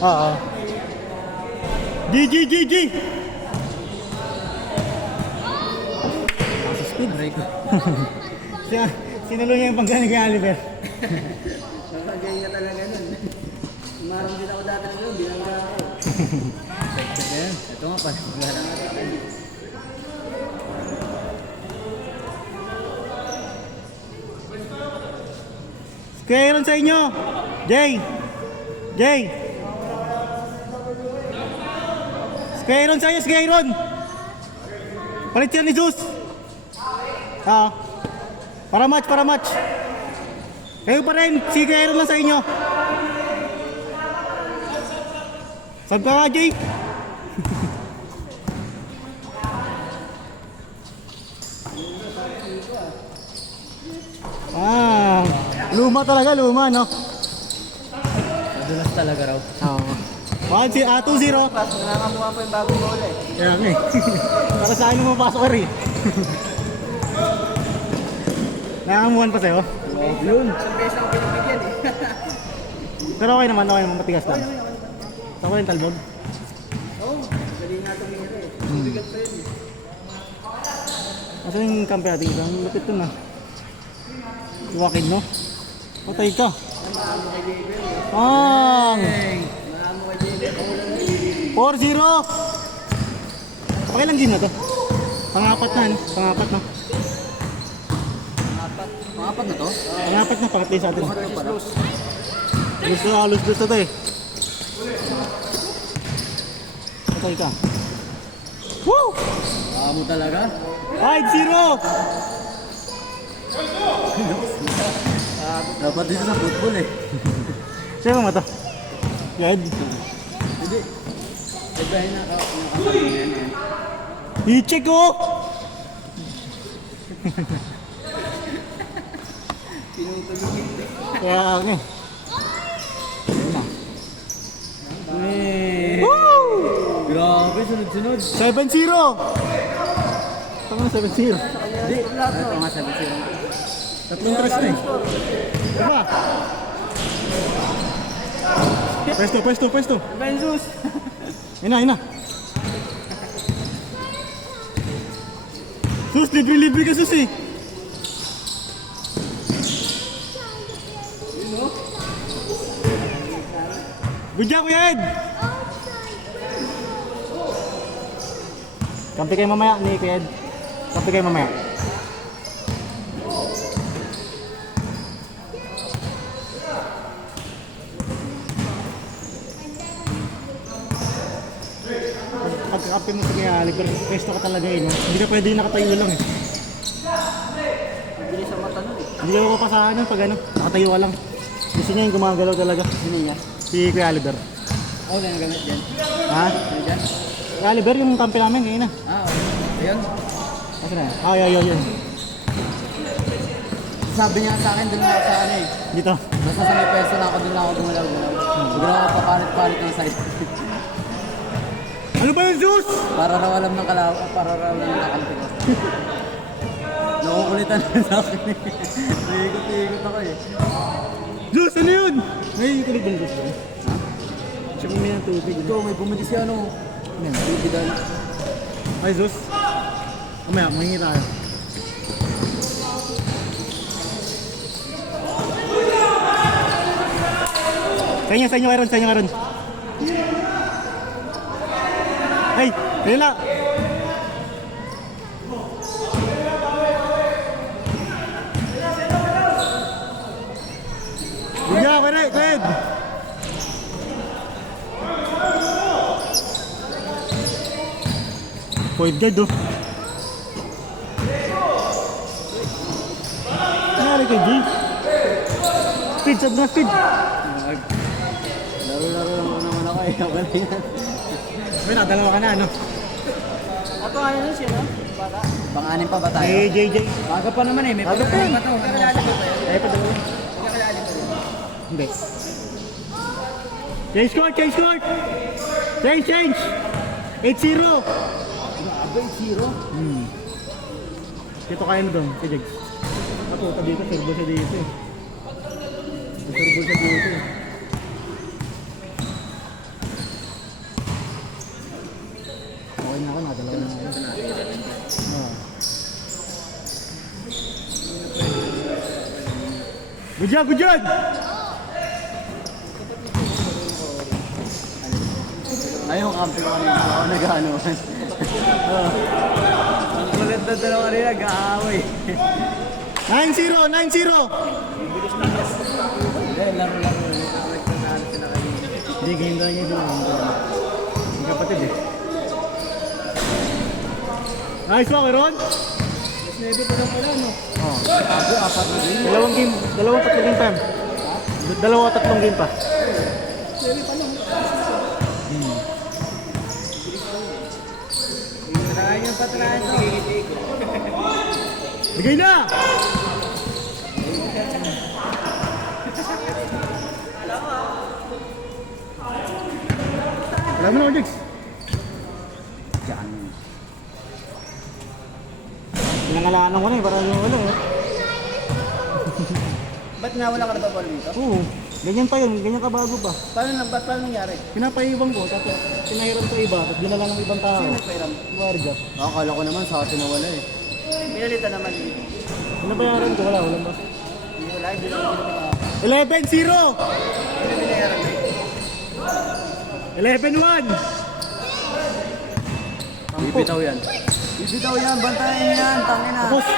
Oo. GG! Sa speed break ko. Sinulo niya yung pagkani kay Oliver. Nakagaya talaga nun. Umarang din ako dati nun, binangga ako. Ayan, ito nga pala. Kaya yun sa inyo. Jay. Kaya yun sa inyo, kaya yun. Palit siya ni Zeus. Para match. Kayo pa rin, si kaya lang sa inyo. Saan ka nga, Jay? Luma talaga, no? Madulas talaga raw. Oo. 2-0. Nangangamuha pa yung bagong bola eh. Kaya nga eh. Para sa akin mo mapasok ka rin. Nangangamuhan pa sa'yo. Yun. Isang beses ako pinagbigyan eh. Pero okay naman, matigas lang. Ako rin talbog. Oo, dali nga tumira eh. Mabigat pa yun eh. Asa yung kampe natin ito? Ang lapit ito na. Iwakid no? Patay ka. Maamo kay Jaber eh. Pang! Maamo kay Jaber. Ako lang eh. 4-0! Okay lang din na to. Pangapat na, pangapat na. Pangapat na to? Pangapat na, pangatli sa atin. Versus Luz. Halos dito to eh. Patay ka. Woo! Mo talaga? 5-0! Dapat dito sa football eh. Sino mo to? Yad? Hindi. Sabihin na nakakasali yan eh. I-check ko! Pinutulungin eh. Kaya okay. Ayun na. Woo! Grabe, sunod-sunod. 7-0! Tama na 7-0. Hindi. Ito nga sabi siya. Tatlong tres na eh. Diba? Pwesto. Benzus! Ina. Sus, libre ka sus eh. Good job, Kuya Ed! Kampi kayo mamaya ni Kuya Ed. Kampi kayo mamaya. Pagkakampi mo sa Kuya Oliver, pwesto ka talaga eh, no? Hindi ka pwede nakatayo lang eh. Bilis ang mata nun eh. Hindi ka mapapasahan nun pag ano, nakatayo ka lang. Gusto niya yung gumagalaw talaga. Sino niya? Si Kuya Oliver. Oo, ganyan gamit dyan. Ha? Ano dyan? Kuya Oliver, yung kampi namin ngayon na. Ah, okay. Ayun. Kasi na yan? Yun. Sabi niya sa akin, dun ako sa ano eh. Dito. Basta sa may pwesto na ako, dun lang ako gumalaw-galaw. Huwag lang ako papalit-palit ng side. Ano ba yung Zeus? Para raw alam ng kalaw, para raw alam ng kakampi ko. Nakukulitan na sa akin eh. Ikot-ikot ako eh. Zeus, ano yun? May kulit ba yung Zeus? Ha? Siya may ng tubig. Ito, may bumili siya ano. Tubigan. Ay, Zeus. Kamaya, mahingi tayo. Sa inyo, Aaron. Ay, Rela. Kuya, Ed. Point guard, oh. Nangyari kay G? Speed, speed. Laro-laro lang naman ako eh. Okay na yan. May nakadalawa ka na, ano? Ato ano na siya, no? Baka. Pang-anim pa ba tayo? May JJ. Baga pa naman eh. May Baga pa pagkakalali eh. pa to. Pagkakalali pa tayo. Ay, pa daw. Pagkakalali pa rin. Hindi. Change court! Change! 8-0! Grabe, 0. Dito kaya na doon, si Jegs. Matuta dito, servo siya dito eh. Servo siya dito eh. Good job, good job! Ayun, kampi ko kanina. Ako nag-anuan. Ang kulit na dalawa kanina, nag-aaway. 9-0, 9-0! Hindi, laro-laro. Nagtanaan sila kanina. Hindi, game na niya sila. Ang kapatid eh. Nice one, Ron! Never pa lang pala, no? Oh. Ako, apat na din. Dalawang tatlong game pa yan. Dalawa tatlong game pa. Never pa lang. Try nyo pa, try nyo. Bigay na! Alam mo na, Ojix. Diyan. Pinangalanan ko na eh, parang yung wala eh. Ba't nawala ka na ba ball dito? Oo, ganyan pa yun, ganyan kabago pa. Paano nangyari? Pinapaiwan ko, tapos pinahiram ko iba, tapos dinala ng ibang tao. Sino nagpairam? Warga. Akala ko naman sa atin nawala eh. Pinalitan naman dito. Pinabayaran ko, walang ba? Hindi wala, hindi naman pinapaka. 11-0! Hindi binayaran na. 11-1! Bibitaw yan. Bibitaw yan, bantayan yan, tangin na. Tapos,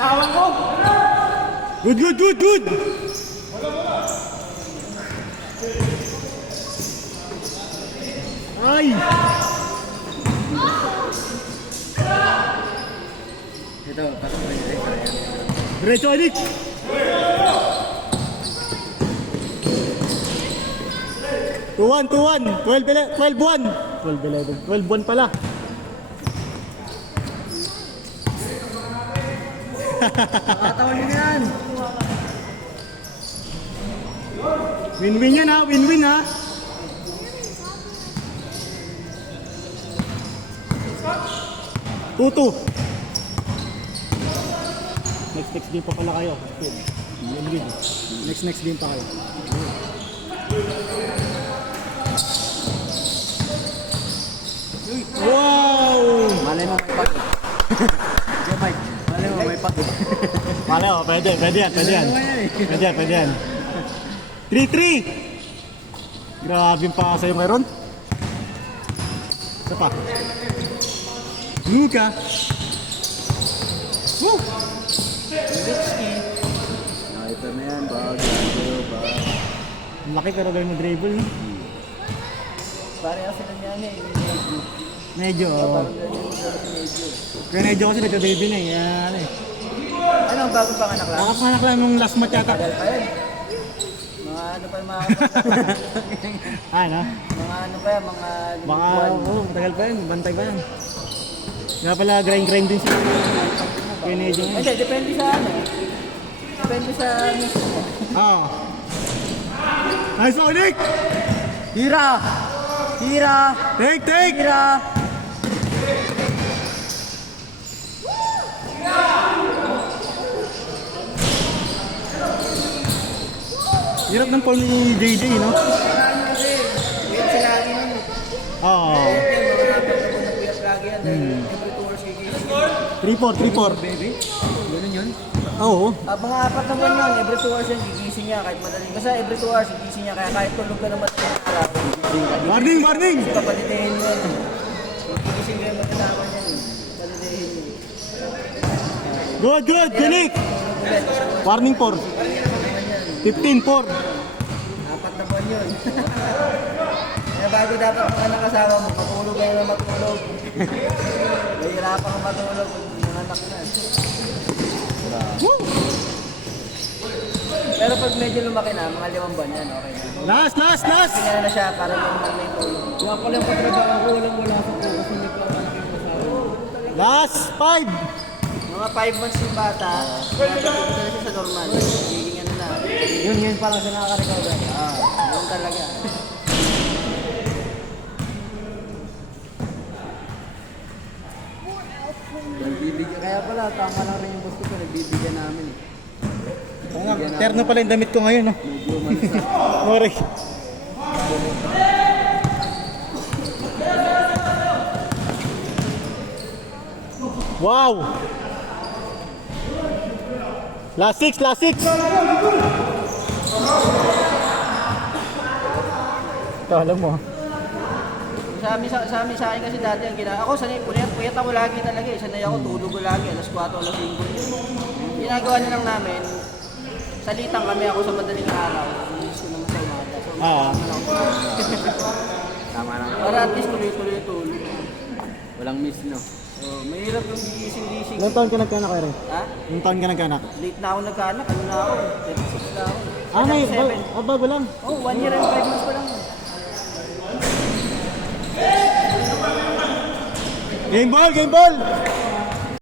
lawan ko! Good, good, good, good! Ay! Ito, pasok na yun. Diretso, Adik! Tuwan, 12-1! 12-1 pala. Nakatawal mo yan! Win-win yan ha, win-win ha. Tutu. Next game pa pala kayo. Win-win. Next game pa kayo. Wow! Malay mo may pagod. Diyan, Mike. Malay mo may pagod. Pala oh, pwede yan. Pwede yan. 3-3! Grabe yung pasa yung meron. Isa pa. Luka. Woo! Nakita na yan, bag. Ang laki pero gawin mo dribble. No? Pare kasi lang yan eh. Medyo. Kaya medyo kasi nagka-baby na eh. Yan eh. Ano ang bagong panganak lang? Nakapanak lang nung last match yata. Tagal pa yun. Mga ano pa yung mga Ano? mga ano pa yan, mga Baka, buwan. matagal pa yun. Bantay pa yan. Nga pala, grind din sila. Kaya medyo nga. Hindi, depende sa ano. Depende sa mismo. Ah. Nice one, Nick! Hira! Hira! Take! Hira! Hirap ng form ni JJ, no? Ano kasi, wait sila lagi nun. Oo. Mga kapag na puyat lagi yan. Dahil every 2 hours gigising. 3-4. Baby? Ganun yun? Oo. Mga 4 na buwan yun, every 2 hours yan gigising niya kahit madaling. Basta every 2 hours gigising niya kaya kahit tulog ka na madaling araw. Warning! Kapalidehin mo yan. Gigising ka yung magkasama niyan. Palidehin mo. Good! Nick! Warning 4. 15-4. 4 na buwan yun. Kaya bago dapat mga nakasawa mo, matulog kayo na matulog. Mahirapan kang matulog pag nanganak na. Woo! Pero pag medyo lumaki na, mga 5 buwan yan, okay na. Last! Kanya na siya para normal na yung tulog. Wala ko lang patrabaho ko, wala sa po kasi may pangalaking masawa. Last 5! Mga 5 months yung bata, nakatulog na siya sa normal. Giging ano na. Yun pa lang siya nakaka-recover. Yun talaga. Nagbibigyan. Kaya pala, tama lang rin yung gusto ko, nagbibigyan namin eh. Oo nga, terno pala yung damit ko ngayon, no? Medyo malasa. Sorry. Wow! Last 6, last 6. Ito, alam mo. Sa amin sa akin kasi dati ang ginagawa. Ako sanay, puyat ako lagi talaga eh. Sanay ako, tulog ko lagi. Alas 4, alas 5. Ginagawa na lang namin, salitang kami ako sa madaling araw. Inis ko naman sa umaga. So, Tama lang. para at least tuloy-tuloy tulog. Walang miss, no? So, mahirap yung gigising-gising. Ilang taon ka nagkaanak, Ere? Ha? Ilang taon ka nagkaanak? Late na ako nagkaanak. Ano na ako? 36 na ako. Ah, may, 37. bago lang. Oh, 1 year and 5 months pa lang. Game ball, game ball!